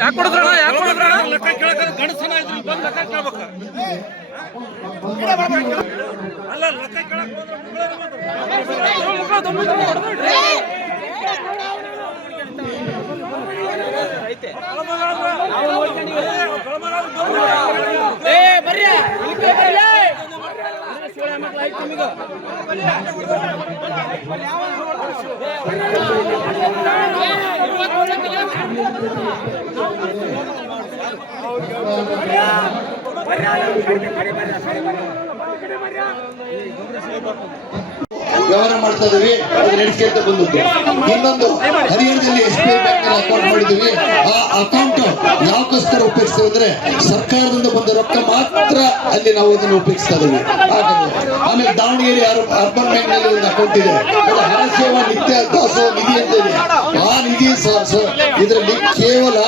ಯಾಕೆ ಕೊಡಿದ್ರಣ ಲೆಕ್ಕ ಕೇಳಕ ಗಣಸನ ಇದ್ರಿ ಬಂದು ಲೆಕ್ಕ ಕೇಳ್ಬೇಕ ಅಲ್ಲ ಲೆಕ್ಕ ಕೇಳಕ್ ವ್ಯವಹಾರ ಮಾಡ್ತಾ ಇದೀವಿ, ಅದು ನಡೆಸ್ಕೊಂತ ಬಂದದ್ದು. ಇನ್ನೊಂದು ಹರಿಯಾಣದಲ್ಲಿ SBI ಬ್ಯಾಂಕ್ ಅಕೌಂಟ್ ಮಾಡಿದೀವಿ. ಆ ಅಕೌಂಟ್ ಯಾಕೋಸ್ಕರ ಉಪಯೋಗಿಸ್ತೇವೆ ಅಂದ್ರೆ ಸರ್ಕಾರದಿಂದ ಬಂದ ರೊಕ್ಕ ಮಾತ್ರ ಅಲ್ಲಿ ನಾವು ಅದನ್ನು ಉಪಯೋಗಿಸ್ತಾ ಇದೀವಿ. ಆಮೇಲೆ ದಾವಣಗೆರೆ ಅರ್ಬನ್ ಬ್ಯಾಂಕ್ ನಲ್ಲಿ ಒಂದು ಅಕೌಂಟ್ ಇದೆ, ಅದು ಹಣಸೇವಾ ನಿತ್ಯ ದಾಸೋಹ ನಿಧಿ ಅಂತ ಇದೆ. ಆ ನಿಧಿ ಇದರಲ್ಲಿ ಕೇವಲ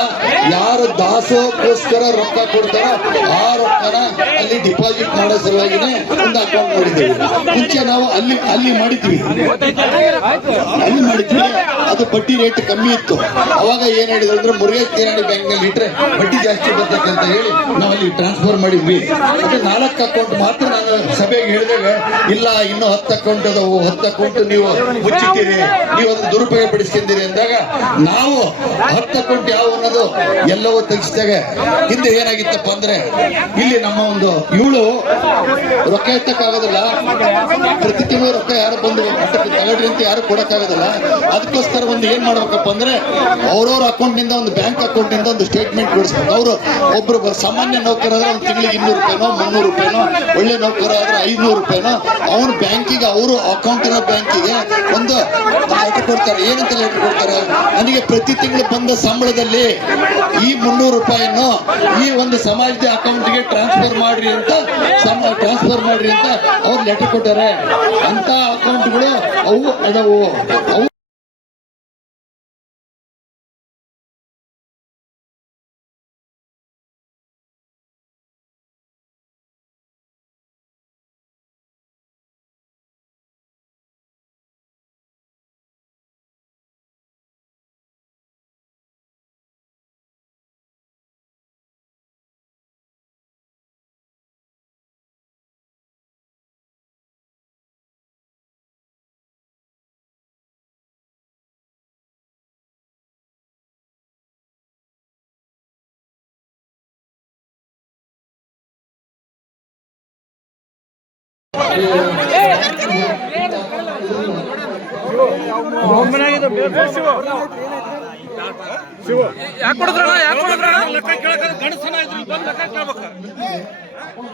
ಯಾರು ದಾಸೋಹಕ್ಕೋಸ್ಕರ ರೊಕ್ಕ ಕೊಡ್ತಾರೋ ಆ ರೊಕ್ಕನ ಅಲ್ಲಿ ಡಿಪಾಸಿಟ್ ಮಾಡೋ ಸಲುವಾಗಿನೇ ಒಂದು ಅಕೌಂಟ್ ಮಾಡಿದ್ದೇವೆ. ಮುಂಚೆ ನಾವು ಅಲ್ಲಿ ಮಾಡಿದ್ವಿ, ಅದು ಬಡ್ಡಿ ರೇಟ್ ಕಮ್ಮಿ ಇತ್ತು. ಅವಾಗ ಏನ್ ಹೇಳಿದ್ರು ಅಂದ್ರೆ ಮುರುಗೇಶ್ ಕಿರಾಣಿ ಬ್ಯಾಂಕ್ ನಲ್ಲಿ ಇಟ್ರೆ ಬಡ್ಡಿ ಜಾಸ್ತಿ ಬರ್ತದೆ ಅಂತ ಹೇಳಿ ನಾವು ಅಲ್ಲಿ ಟ್ರಾನ್ಸ್ಫರ್ ಮಾಡಿದ್ವಿ. ಅದು 4 ಅಕೌಂಟ್ ಮಾತ್ರ ನಾನು ಸಭೆಗೆ ಹೇಳಿದಾಗ, ಇಲ್ಲ ಇನ್ನು 10 ಅಕೌಂಟ್ ಅದಾವು, 10 ಅಕೌಂಟ್ ನೀವು ಮುಚ್ಚಿಟ್ಟಿರಿ, ನೀವು ಅದನ್ನು ದುರುಪಯೋಗ ಪಡಿಸ್ಕೊಂಡಿರಿ ಅಂದಾಗ ನಾವು 10 ಅಕೌಂಟ್ ಯಾವ ಅನ್ನೋದು ಎಲ್ಲವೂ ತೆಗಿಸಿದಾಗ ಹಿಂದೆ ಏನಾಗಿತ್ತಪ್ಪ ಅಂದ್ರೆ ಇಲ್ಲಿ ನಮ್ಮ ಒಂದು ಇವಳು ರೊಕ್ಕ ಎತ್ತಕ್ಕಾಗೋದಿಲ್ಲ, ಪ್ರತಿ ತಿಂಗಳು ರೊಕ್ಕ ಯಾರು ಬಂದು ತಗೊಳ್ರಿ ಅಂತ ಯಾರು ಕೊಡಕ್ಕಾಗೋದಿಲ್ಲ. ಅದಕ್ಕೋಸ್ಕರ ಒಂದು ಏನ್ ಮಾಡ್ಬೇಕಪ್ಪ ಅಂದ್ರೆ ಅವ್ರವ್ರ ಅಕೌಂಟ್ ನಿಂದ ಒಂದು ಬ್ಯಾಂಕ್ ಅಕೌಂಟ್ ನಿಂದ ಒಂದು ಸ್ಟೇಟ್ಮೆಂಟ್ ಕೊಡಿಸ್ಬೇಕು. ಅವರು ಒಬ್ರು ಸಾಮಾನ್ಯ ನೌಕರಾದ್ರೆ ಒಂದು ತಿಂಗಳಿಗೆ 200 ರೂಪಾಯಿನೋ 300 ರೂಪಾಯಿನೋ, ಒಳ್ಳೆ ನೌಕರ ಆದ್ರೆ 500 ರೂಪಾಯಿನೋ ಅವ್ರ ಬ್ಯಾಂಕಿಗೆ ಅವರು ಅಕೌಂಟ್ ಇರೋ ಬ್ಯಾಂಕಿಗೆ ಒಂದು ಲೆಟರ್ ಕೊಡ್ತಾರೆ. ಏನಂತ ಲೆಟರ್ ಕೊಡ್ತಾರೆ, ನನಗೆ ಪ್ರತಿ ತಿಂಗಳು ಬಂದ ಸಂಬಳದಲ್ಲಿ ಈ 300 ರೂಪಾಯಿನೋ ಈ ಒಂದು ಸಮಾಜದ ಅಕೌಂಟ್ಗೆ ಟ್ರಾನ್ಸ್ಫರ್ ಮಾಡ್ರಿ ಅಂತ ಅವ್ರು ಲೆಟರ್ ಕೊಟ್ಟಾರೆ. ಅಂತ ಅಕೌಂಟ್ಗಳು ಅವು ಅದಾವು. ಅವು ಯಾಕೆ ಕೊಡಿದ್ರಣ ಲೆಕ್ಕ ಕೇಳಕ ಗಣಸನ ಇದ್ರಿ ಬಂದು ಲೆಕ್ಕ ಕೇಳ್ಬೇಕ